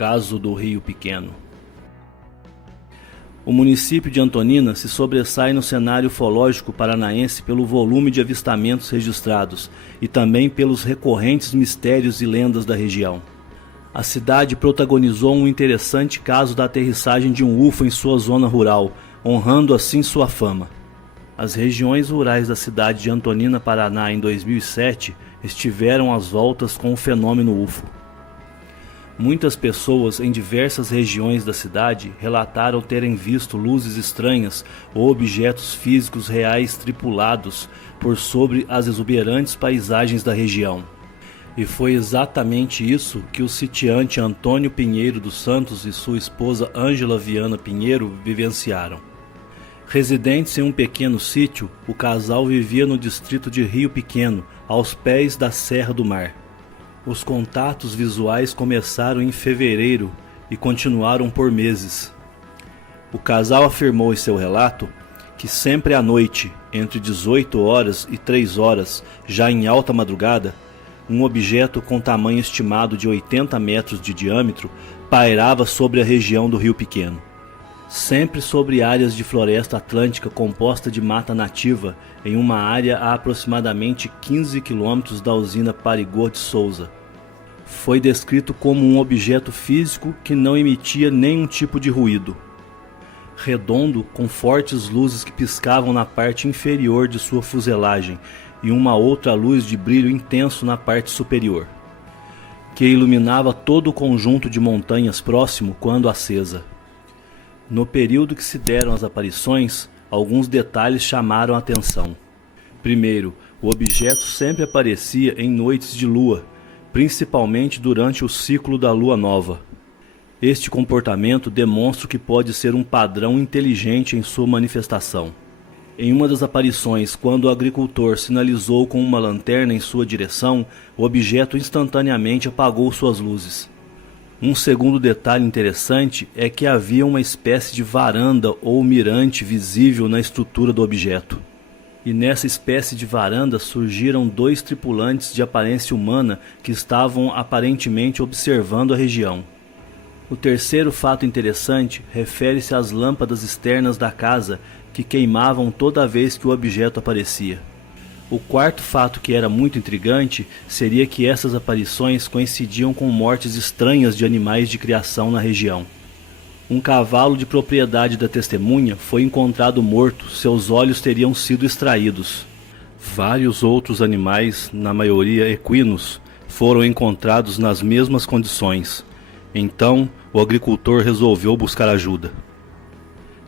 caso do Rio Pequeno. O município de Antonina se sobressai no cenário ufológico paranaense pelo volume de avistamentos registrados e também pelos recorrentes mistérios e lendas da região. A cidade protagonizou um interessante caso da aterrissagem de um UFO em sua zona rural, honrando assim sua fama. As regiões rurais da cidade de Antonina, Paraná, em 2007, estiveram às voltas com o fenômeno UFO. Muitas pessoas em diversas regiões da cidade relataram terem visto luzes estranhas ou objetos físicos reais tripulados por sobre as exuberantes paisagens da região. E foi exatamente isso que o sitiante Antônio Pinheiro dos Santos e sua esposa Ângela Viana Pinheiro vivenciaram. Residentes em um pequeno sítio, o casal vivia no distrito de Rio Pequeno, aos pés da Serra do Mar. Os contatos visuais começaram em fevereiro e continuaram por meses. O casal afirmou em seu relato que sempre à noite, entre 18 horas e 3 horas, já em alta madrugada, um objeto com tamanho estimado de 80 metros de diâmetro pairava sobre a região do Rio Pequeno. Sempre sobre áreas de floresta atlântica composta de mata nativa, em uma área a aproximadamente 15 quilômetros da usina Parigor de Souza. Foi descrito como um objeto físico que não emitia nenhum tipo de ruído. Redondo, com fortes luzes que piscavam na parte inferior de sua fuselagem e uma outra luz de brilho intenso na parte superior, que iluminava todo o conjunto de montanhas próximo quando acesa. No período que se deram as aparições, alguns detalhes chamaram a atenção. Primeiro, o objeto sempre aparecia em noites de lua, principalmente durante o ciclo da lua nova. Este comportamento demonstra que pode ser um padrão inteligente em sua manifestação. Em uma das aparições, quando o agricultor sinalizou com uma lanterna em sua direção, o objeto instantaneamente apagou suas luzes. Um segundo detalhe interessante é que havia uma espécie de varanda ou mirante visível na estrutura do objeto. E nessa espécie de varanda surgiram 2 tripulantes de aparência humana que estavam aparentemente observando a região. O terceiro fato interessante refere-se às lâmpadas externas da casa que queimavam toda vez que o objeto aparecia. O quarto fato que era muito intrigante seria que essas aparições coincidiam com mortes estranhas de animais de criação na região. Um cavalo de propriedade da testemunha foi encontrado morto, seus olhos teriam sido extraídos. Vários outros animais, na maioria equinos, foram encontrados nas mesmas condições. Então, o agricultor resolveu buscar ajuda.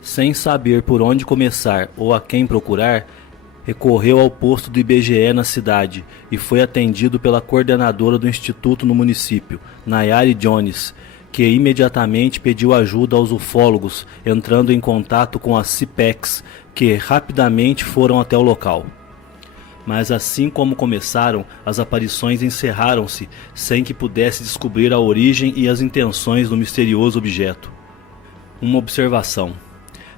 Sem saber por onde começar ou a quem procurar, recorreu ao posto do IBGE na cidade e foi atendido pela coordenadora do instituto no município, Nayari Jones, que imediatamente pediu ajuda aos ufólogos, entrando em contato com a CIPEX, que rapidamente foram até o local. Mas assim como começaram, as aparições encerraram-se sem que pudesse descobrir a origem e as intenções do misterioso objeto. Uma observação.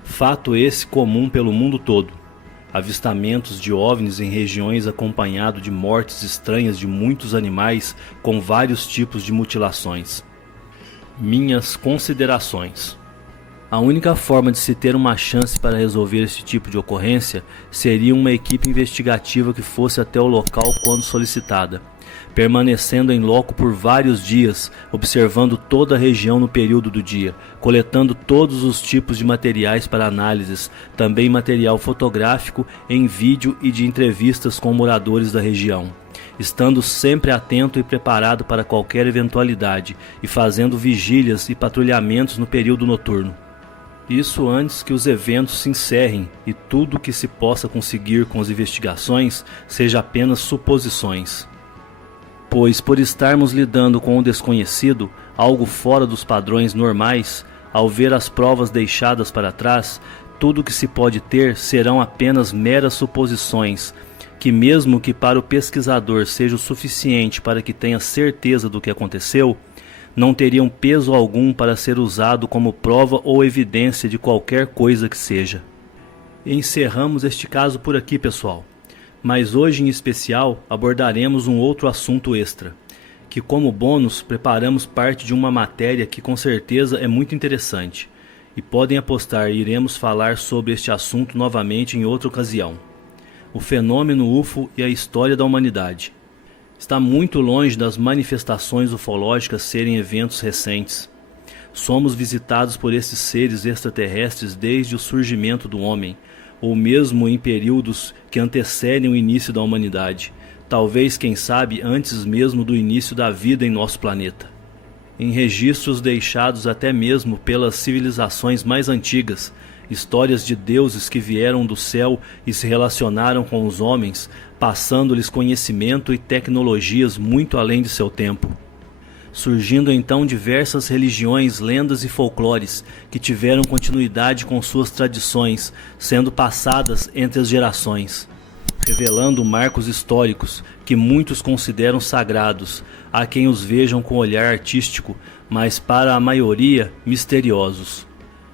Fato esse comum pelo mundo todo. Avistamentos de OVNIs em regiões acompanhado de mortes estranhas de muitos animais com vários tipos de mutilações. Minhas considerações. A única forma de se ter uma chance para resolver esse tipo de ocorrência seria uma equipe investigativa que fosse até o local quando solicitada, permanecendo em loco por vários dias, observando toda a região no período do dia, coletando todos os tipos de materiais para análises, também material fotográfico, em vídeo e de entrevistas com moradores da região, estando sempre atento e preparado para qualquer eventualidade e fazendo vigílias e patrulhamentos no período noturno. Isso antes que os eventos se encerrem e tudo o que se possa conseguir com as investigações seja apenas suposições. Pois por estarmos lidando com o desconhecido, algo fora dos padrões normais, ao ver as provas deixadas para trás, tudo o que se pode ter serão apenas meras suposições, que mesmo que para o pesquisador seja o suficiente para que tenha certeza do que aconteceu, não teriam peso algum para ser usado como prova ou evidência de qualquer coisa que seja. Encerramos este caso por aqui, pessoal. Mas hoje em especial abordaremos um outro assunto extra, que como bônus preparamos parte de uma matéria que com certeza é muito interessante. E podem apostar, iremos falar sobre este assunto novamente em outra ocasião. O fenômeno UFO e a história da humanidade. Está muito longe das manifestações ufológicas serem eventos recentes. Somos visitados por esses seres extraterrestres desde o surgimento do homem, ou mesmo em períodos que antecedem o início da humanidade, talvez, quem sabe, antes mesmo do início da vida em nosso planeta. Em registros deixados até mesmo pelas civilizações mais antigas, histórias de deuses que vieram do céu e se relacionaram com os homens, passando-lhes conhecimento e tecnologias muito além de seu tempo. Surgindo então diversas religiões, lendas e folclores que tiveram continuidade com suas tradições, sendo passadas entre as gerações, revelando marcos históricos que muitos consideram sagrados, há quem os vejam com olhar artístico, mas para a maioria misteriosos.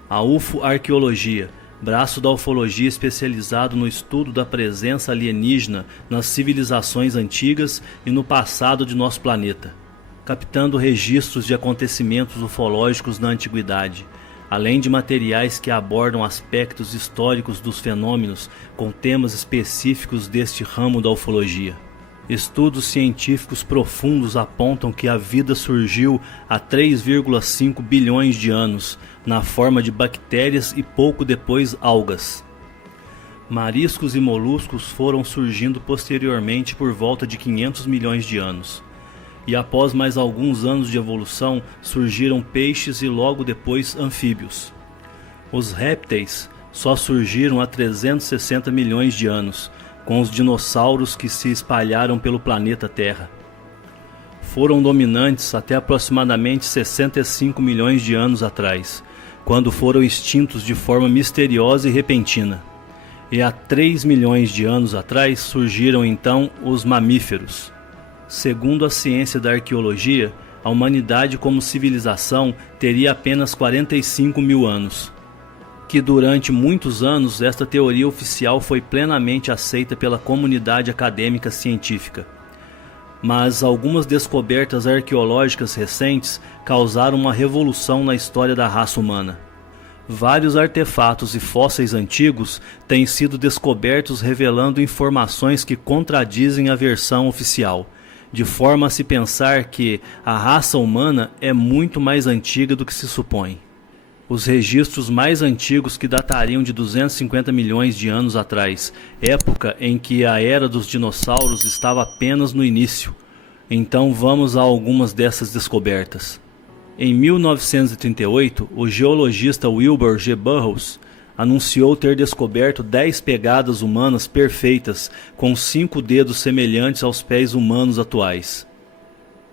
A UFO-arqueologia, braço da ufologia especializado no estudo da presença alienígena nas civilizações antigas e no passado de nosso planeta, captando registros de acontecimentos ufológicos na antiguidade, além de materiais que abordam aspectos históricos dos fenômenos com temas específicos deste ramo da ufologia. Estudos científicos profundos apontam que a vida surgiu há 3,5 bilhões de anos, na forma de bactérias e pouco depois algas. Mariscos e moluscos foram surgindo posteriormente por volta de 500 milhões de anos. E após mais alguns anos de evolução, surgiram peixes e logo depois anfíbios. Os répteis só surgiram há 360 milhões de anos, com os dinossauros que se espalharam pelo planeta Terra. Foram dominantes até aproximadamente 65 milhões de anos atrás, quando foram extintos de forma misteriosa e repentina. E há 3 milhões de anos atrás surgiram então os mamíferos. Segundo a ciência da arqueologia, a humanidade como civilização teria apenas 45 mil anos. Que durante muitos anos esta teoria oficial foi plenamente aceita pela comunidade acadêmica científica. Mas algumas descobertas arqueológicas recentes causaram uma revolução na história da raça humana. Vários artefatos e fósseis antigos têm sido descobertos revelando informações que contradizem a versão oficial, de forma a se pensar que a raça humana é muito mais antiga do que se supõe. Os registros mais antigos que datariam de 250 milhões de anos atrás, época em que a era dos dinossauros estava apenas no início. Então vamos a algumas dessas descobertas. Em 1938, o geologista Wilbur G. Burroughs anunciou ter descoberto 10 pegadas humanas perfeitas, com 5 dedos semelhantes aos pés humanos atuais.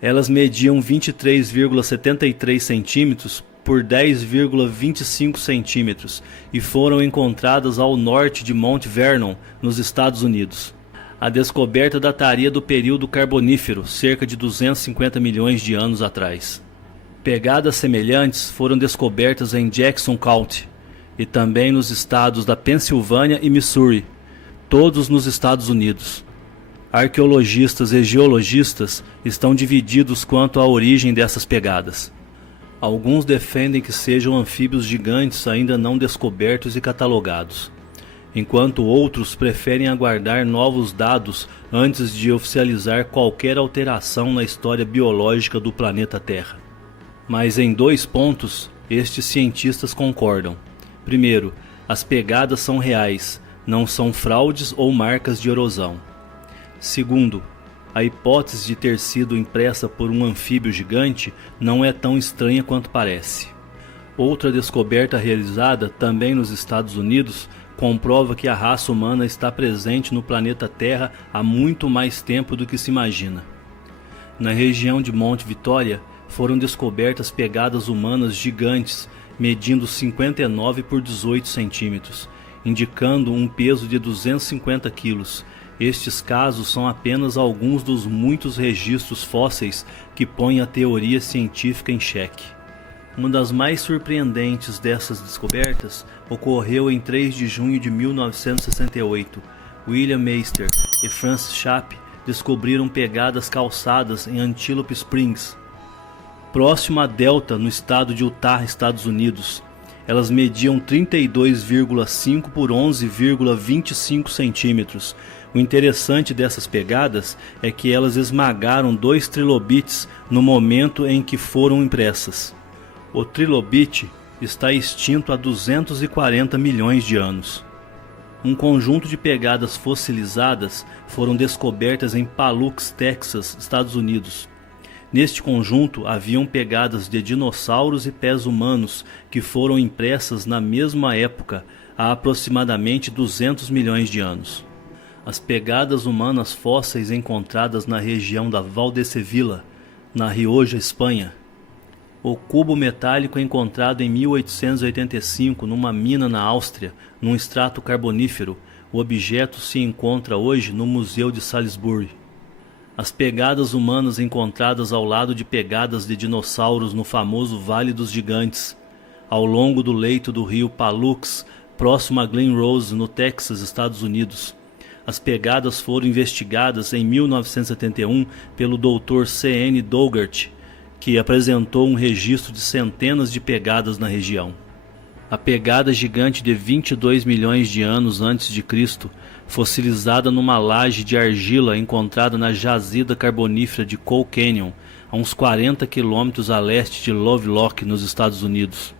Elas mediam 23,73 centímetros por 10,25 centímetros e foram encontradas ao norte de Mount Vernon, nos Estados Unidos. A descoberta dataria do período carbonífero, cerca de 250 milhões de anos atrás. Pegadas semelhantes foram descobertas em Jackson County e também nos estados da Pensilvânia e Missouri, todos nos Estados Unidos. Arqueologistas e geologistas estão divididos quanto à origem dessas pegadas. Alguns defendem que sejam anfíbios gigantes ainda não descobertos e catalogados, enquanto outros preferem aguardar novos dados antes de oficializar qualquer alteração na história biológica do planeta Terra. Mas em 2 pontos, estes cientistas concordam. Primeiro, as pegadas são reais, não são fraudes ou marcas de erosão. Segundo, a hipótese de ter sido impressa por um anfíbio gigante não é tão estranha quanto parece. Outra descoberta realizada também nos Estados Unidos comprova que a raça humana está presente no planeta Terra há muito mais tempo do que se imagina. Na região de Monte Vitória foram descobertas pegadas humanas gigantes medindo 59 por 18 centímetros, indicando um peso de 250 quilos. Estes casos são apenas alguns dos muitos registros fósseis que põem a teoria científica em xeque. Uma das mais surpreendentes dessas descobertas ocorreu em 3 de junho de 1968. William Meister e Francis Chappe descobriram pegadas calçadas em Antelope Springs, próximo a Delta, no estado de Utah, Estados Unidos. Elas mediam 32,5 por 11,25 centímetros. O interessante dessas pegadas é que elas esmagaram 2 trilobites no momento em que foram impressas. O trilobite está extinto há 240 milhões de anos. Um conjunto de pegadas fossilizadas foram descobertas em Paluxy, Texas, Estados Unidos. Neste conjunto haviam pegadas de dinossauros e pés humanos que foram impressas na mesma época, há aproximadamente 200 milhões de anos. As pegadas humanas fósseis encontradas na região da Valdecevilla, na Rioja, Espanha. O cubo metálico encontrado em 1885 numa mina na Áustria, num extrato carbonífero. O objeto se encontra hoje no Museu de Salisbury. As pegadas humanas encontradas ao lado de pegadas de dinossauros no famoso Vale dos Gigantes, ao longo do leito do rio Paluxy, próximo a Glen Rose, no Texas, Estados Unidos. As pegadas foram investigadas em 1971 pelo Dr. C.N. Dougherty, que apresentou um registro de centenas de pegadas na região. A pegada gigante de 22 milhões de anos antes de Cristo, fossilizada numa laje de argila encontrada na jazida carbonífera de Coal Canyon, a uns 40 quilômetros a leste de Lovelock, nos Estados Unidos.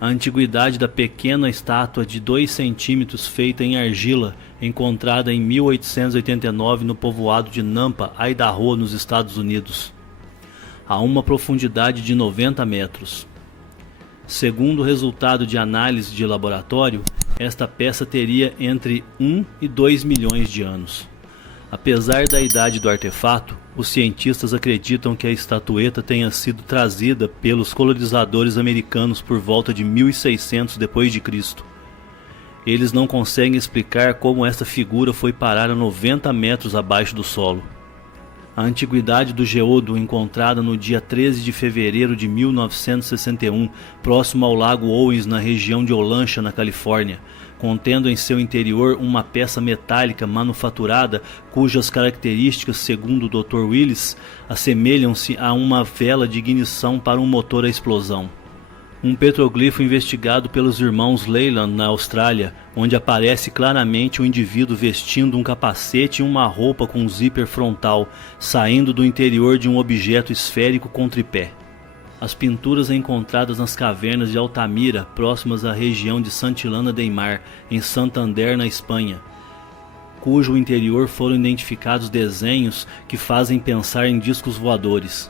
A antiguidade da pequena estátua de 2 centímetros feita em argila, encontrada em 1889 no povoado de Nampa, Idaho, nos Estados Unidos, a uma profundidade de 90 metros. Segundo o resultado de análise de laboratório, esta peça teria entre 1 e 2 milhões de anos. Apesar da idade do artefato, os cientistas acreditam que a estatueta tenha sido trazida pelos colonizadores americanos por volta de 1600 d.C. Eles não conseguem explicar como esta figura foi parar a 90 metros abaixo do solo. A antiguidade do geodo, encontrada no dia 13 de fevereiro de 1961, próximo ao lago Owens, na região de Olancha, na Califórnia, contendo em seu interior uma peça metálica manufaturada cujas características, segundo o Dr. Willis, assemelham-se a uma vela de ignição para um motor à explosão. Um petroglifo investigado pelos irmãos Leyland na Austrália, onde aparece claramente um indivíduo vestindo um capacete e uma roupa com zíper frontal, saindo do interior de um objeto esférico com tripé. As pinturas encontradas nas cavernas de Altamira, próximas à região de Santillana de Mar, em Santander, na Espanha, cujo interior foram identificados desenhos que fazem pensar em discos voadores.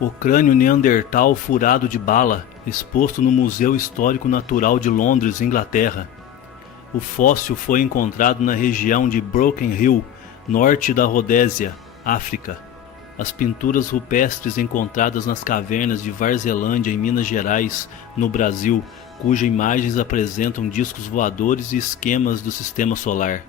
O crânio neandertal furado de bala, exposto no Museu Histórico Natural de Londres, Inglaterra. O fóssil foi encontrado na região de Broken Hill, norte da Rodésia, África. As pinturas rupestres encontradas nas cavernas de Varzelândia, em Minas Gerais, no Brasil, cujas imagens apresentam discos voadores e esquemas do sistema solar.